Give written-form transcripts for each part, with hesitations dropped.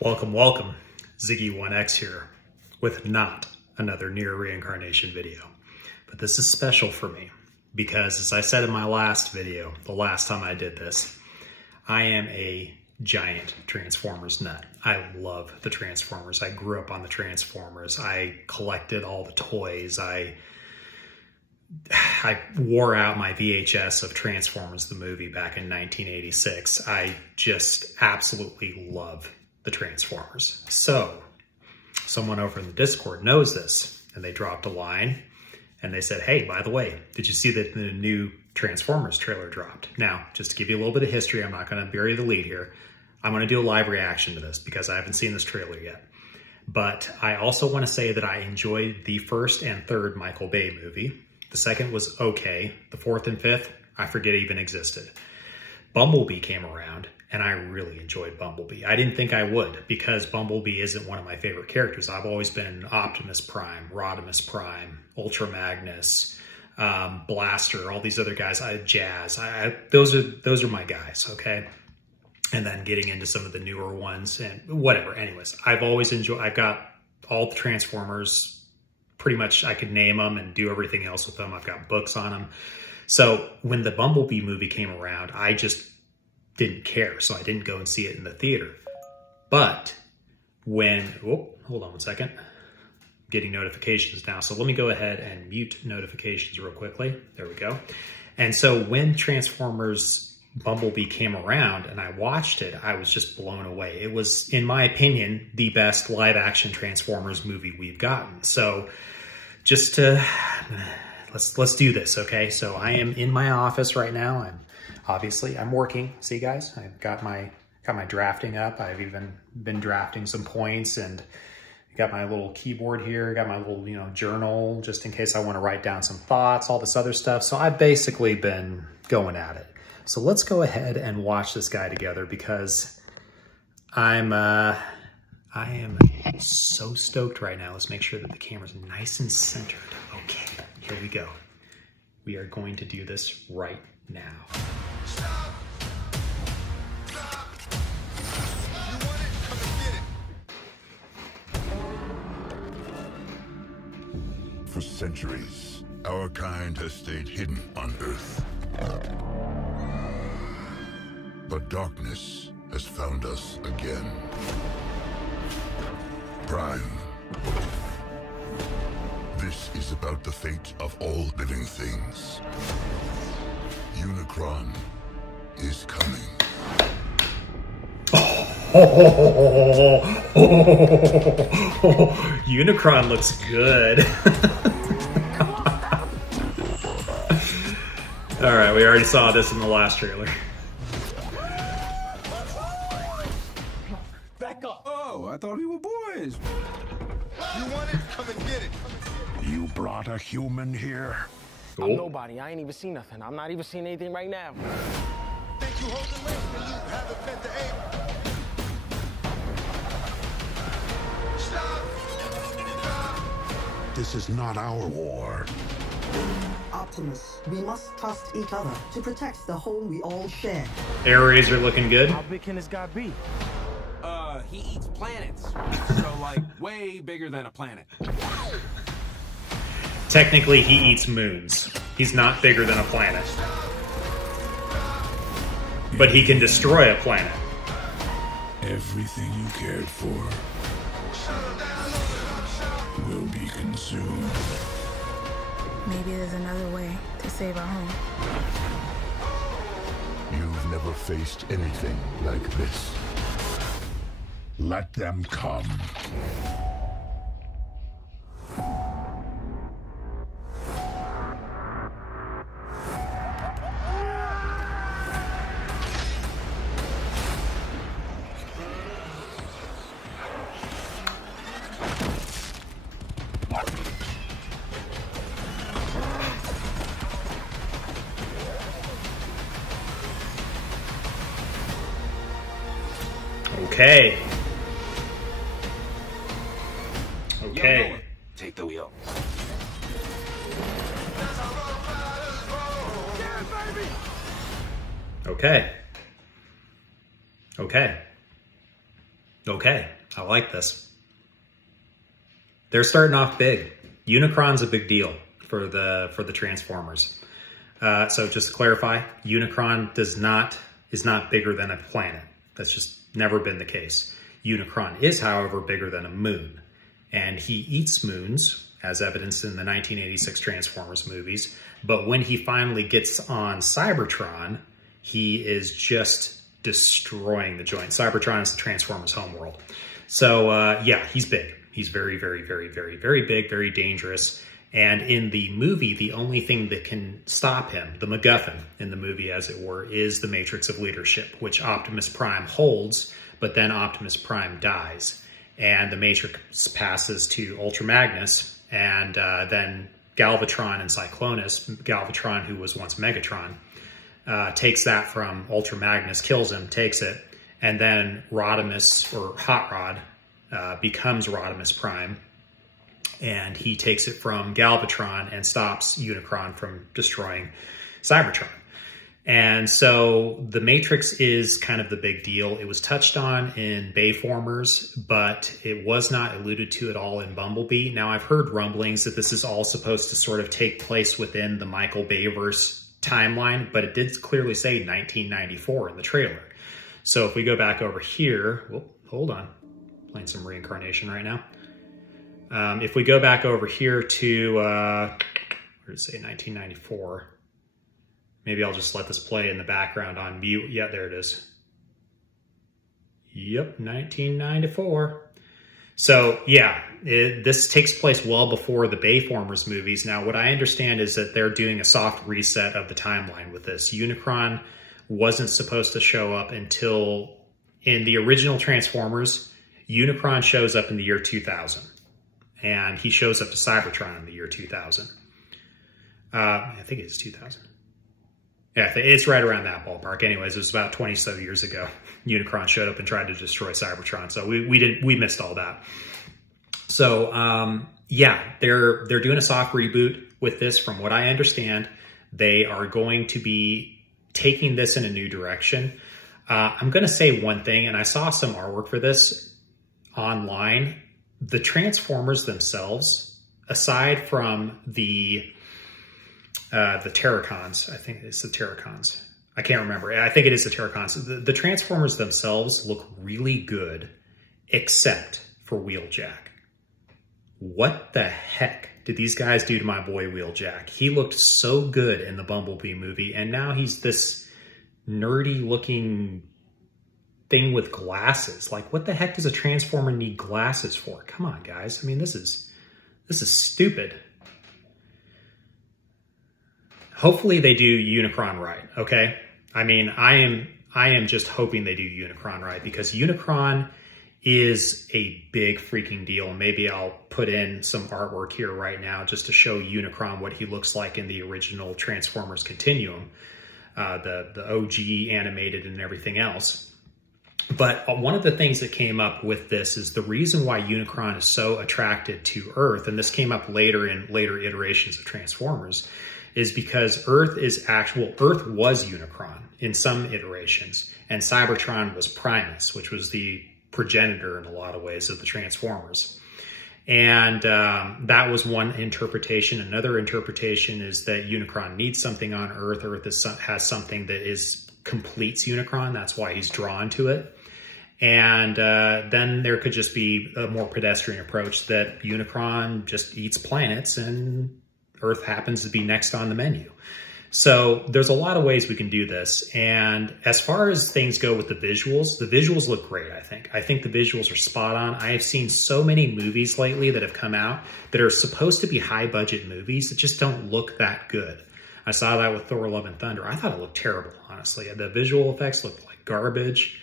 Welcome, welcome. Ziggy1X here with not another Nier Reincarnation video. But this is special for me because, as I said in my last video, the last time I did this, I am a giant Transformers nut. I love the Transformers. I grew up on the Transformers. I collected all the toys. I wore out my VHS of Transformers the movie back in 1986. I just absolutely love the Transformers. So someone over in the Discord knows this, and they dropped a line and they said, hey, by the way, did you see that the new Transformers trailer dropped? Now, just to give you a little bit of history, I'm not going to bury the lead here. I'm going to do a live reaction to this because I haven't seen this trailer yet. But I also want to say that I enjoyed the first and third Michael Bay movie. The second was okay. The fourth and fifth, I forget even existed. Bumblebee came around, and I really enjoyed Bumblebee. I didn't think I would because Bumblebee isn't one of my favorite characters. I've always been Optimus Prime, Rodimus Prime, Ultra Magnus, Blaster, all these other guys. Jazz. Those are my guys, okay? And then getting into some of the newer ones and whatever. Anyways, I've got all the Transformers. Pretty much I could name them and do everything else with them. I've got books on them. So when the Bumblebee movie came around, I just didn't care. So I didn't go and see it in the theater. But when, hold on one second. I'm getting notifications now. So let me go ahead and mute notifications real quickly. There we go. And so when Transformers Bumblebee came around and I watched it, I was just blown away. It was, in my opinion, the best live action Transformers movie we've gotten. So just to, let's do this, okay? So I am in my office right now. I'm working. See, guys, I've got my drafting up. I've even been drafting some points and got my little keyboard here. Got my little, journal just in case I want to write down some thoughts, all this other stuff. So I've basically been going at it. So let's go ahead and watch this guy together because I am so stoked right now. Let's make sure that the camera's nice and centered. Okay, here we go. We are going to do this right now. For centuries, our kind has stayed hidden on Earth. But darkness has found us again. Prime. This is about the fate of all living things. Unicron is coming. Unicron looks good. All right, we already saw this in the last trailer. Back up. Oh, I thought we were boys. You want it? Come and get it. You brought a human here? Cool. I'm nobody. I ain't even seen nothing. I'm not even seeing anything right now. Think you holding less when you haven't been to aim? Stop! This is not our war. Optimus, we must trust each other to protect the home we all share. Air Razor looking good. How big can this guy be? He eats planets. So, like, way bigger than a planet. Technically, he eats moons. He's not bigger than a planet. But he can destroy a planet. Everything you cared for will be consumed. Maybe there's another way to save our home. You've never faced anything like this. Let them come. Okay. Okay. Take the wheel. Okay. Okay. Okay, I like this. They're starting off big. Unicron's a big deal for the Transformers. So just to clarify, Unicron is not bigger than a planet. That's just never been the case. Unicron is, however, bigger than a moon. And he eats moons, as evidenced in the 1986 Transformers movies. But when he finally gets on Cybertron, he is just destroying the joint. Cybertron is the Transformers' homeworld. So yeah, he's big. He's very, very, very, very, very big, very dangerous. And in the movie, the only thing that can stop him, the MacGuffin in the movie, as it were, is the Matrix of Leadership, which Optimus Prime holds, but then Optimus Prime dies. And the Matrix passes to Ultra Magnus, and then Galvatron and Cyclonus, Galvatron, who was once Megatron, takes that from Ultra Magnus, kills him, takes it, and then Rodimus, or Hot Rod, becomes Rodimus Prime, and he takes it from Galvatron and stops Unicron from destroying Cybertron. And so the Matrix is kind of the big deal. It was touched on in Bayformers, but it was not alluded to at all in Bumblebee. Now, I've heard rumblings that this is all supposed to sort of take place within the Michael Bayverse timeline, but it did clearly say 1994 in the trailer. So if we go back over here, whoop, hold on, playing some Reincarnation right now. If we go back over here to, where did it say 1994? Maybe I'll just let this play in the background on mute. Yeah, there it is. Yep, 1994. So yeah, this takes place well before the Bayformers movies. Now, what I understand is that they're doing a soft reset of the timeline with this. Unicron wasn't supposed to show up until, in the original Transformers, Unicron shows up in the year 2000. And he shows up to Cybertron in the year 2000. I think it's 2000. Yeah, it's right around that ballpark. Anyways, it was about 20-so years ago. Unicron showed up and tried to destroy Cybertron. So we missed all that. So yeah, they're doing a soft reboot with this. From what I understand, they are going to be taking this in a new direction. I'm going to say one thing, and I saw some artwork for this online. The Transformers themselves, aside from the Terracons, I think it's the Terracons. I can't remember. I think it is the Terracons. The Transformers themselves look really good, except for Wheeljack. What the heck did these guys do to my boy Wheeljack? He looked so good in the Bumblebee movie, and now he's this nerdy-looking thing with glasses. Like, what the heck does a Transformer need glasses for? Come on, guys. I mean, this is stupid. Hopefully they do Unicron right, okay? I mean, I am just hoping they do Unicron right, because Unicron is a big freaking deal. Maybe I'll put in some artwork here right now just to show Unicron what he looks like in the original Transformers Continuum, the OG animated and everything else. But one of the things that came up with this is the reason why Unicron is so attracted to Earth, and this came up later in later iterations of Transformers, is because Earth was Unicron in some iterations, and Cybertron was Primus, which was the progenitor in a lot of ways of the Transformers. And that was one interpretation. Another interpretation is that Unicron needs something on Earth. Earth has something that completes Unicron. That's why he's drawn to it. And then there could just be a more pedestrian approach that Unicron just eats planets and Earth happens to be next on the menu. So there's a lot of ways we can do this. And as far as things go with the visuals look great, I think. I think the visuals are spot on. I have seen so many movies lately that have come out that are supposed to be high budget movies that just don't look that good. I saw that with Thor: Love and Thunder. I thought it looked terrible, honestly. The visual effects looked like garbage.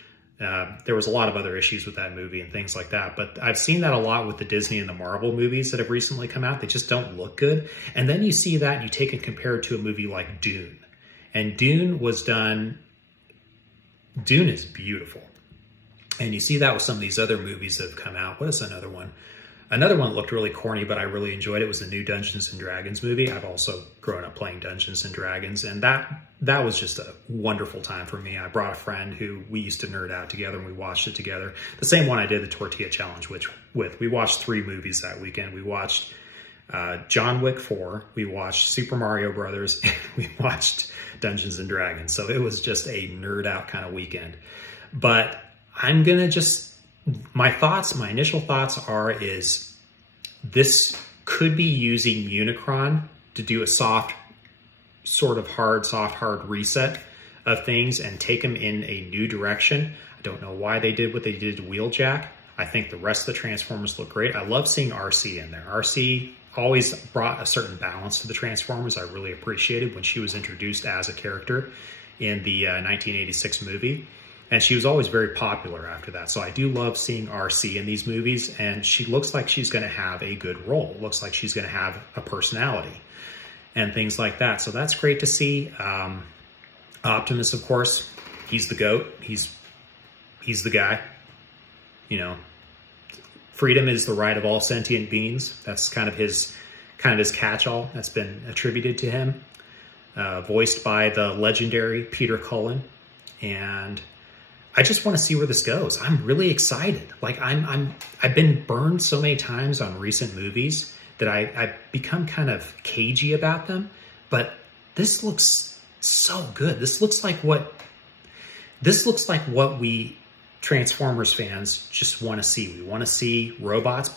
There was a lot of other issues with that movie and things like that. But I've seen that a lot with the Disney and the Marvel movies that have recently come out. They just don't look good. And then you see that and you take and compare it to a movie like Dune. And Dune is beautiful. And you see that with some of these other movies that have come out. What is another one? Another one that looked really corny, but I really enjoyed it, was the new Dungeons and Dragons movie. I've also grown up playing Dungeons and Dragons, and that was just a wonderful time for me. I brought a friend who we used to nerd out together, and we watched it together. The same one I did the Tortilla Challenge with. We watched 3 movies that weekend. We watched John Wick 4, we watched Super Mario Brothers, and we watched Dungeons and Dragons. So it was just a nerd out kind of weekend. But I'm gonna my initial thoughts is this could be using Unicron to do a soft hard reset of things and take them in a new direction. I don't know why they did what they did to Wheeljack. I think the rest of the Transformers look great. I love seeing RC in there. RC always brought a certain balance to the Transformers. I really appreciated when she was introduced as a character in the 1986 movie. And she was always very popular after that. So I do love seeing RC in these movies, and she looks like she's gonna have a good role. Looks like she's gonna have a personality and things like that. So that's great to see. Optimus, of course, he's the GOAT. He's the guy. You know, freedom is the right of all sentient beings. That's kind of his catch-all that's been attributed to him. Voiced by the legendary Peter Cullen. And I just want to see where this goes. I'm really excited. Like I've been burned so many times on recent movies that I've become kind of cagey about them. But this looks so good. This looks like what we Transformers fans just want to see. We want to see robots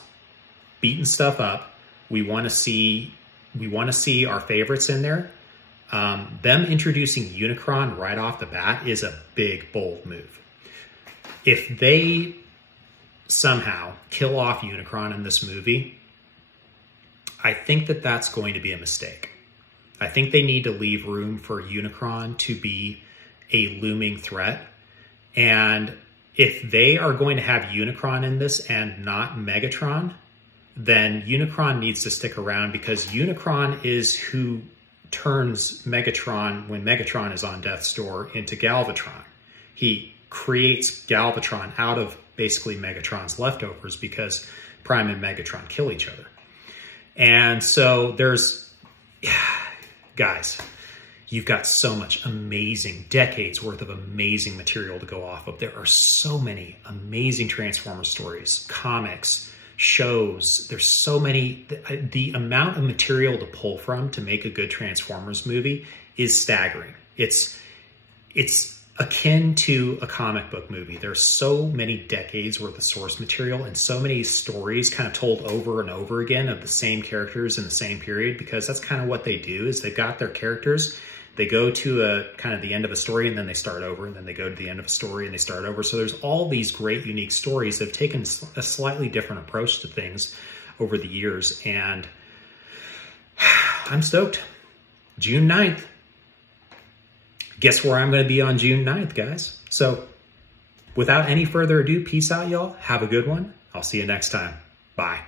beating stuff up. We want to see our favorites in there. Them introducing Unicron right off the bat is a big, bold move. If they somehow kill off Unicron in this movie, I think that that's going to be a mistake. I think they need to leave room for Unicron to be a looming threat. And if they are going to have Unicron in this and not Megatron, then Unicron needs to stick around, because Unicron is who turns Megatron, when Megatron is on death's door, into Galvatron. He creates Galvatron out of basically Megatron's leftovers, because Prime and Megatron kill each other. And so guys, you've got so much amazing, decades worth of amazing material to go off of. There are so many amazing Transformers stories, comics, shows. There's so many. The amount of material to pull from to make a good Transformers movie is staggering. It's akin to a comic book movie. There's so many decades worth of source material and so many stories kind of told over and over again of the same characters in the same period, because that's kind of what they do. Is they've got their characters, they go to a kind of the end of a story, and then they start over, and then they go to the end of a story and they start over. So there's all these great unique stories that have taken a slightly different approach to things over the years. And I'm stoked. June 9th. Guess where I'm going to be on June 9th, guys. So without any further ado, peace out, y'all. Have a good one. I'll see you next time. Bye.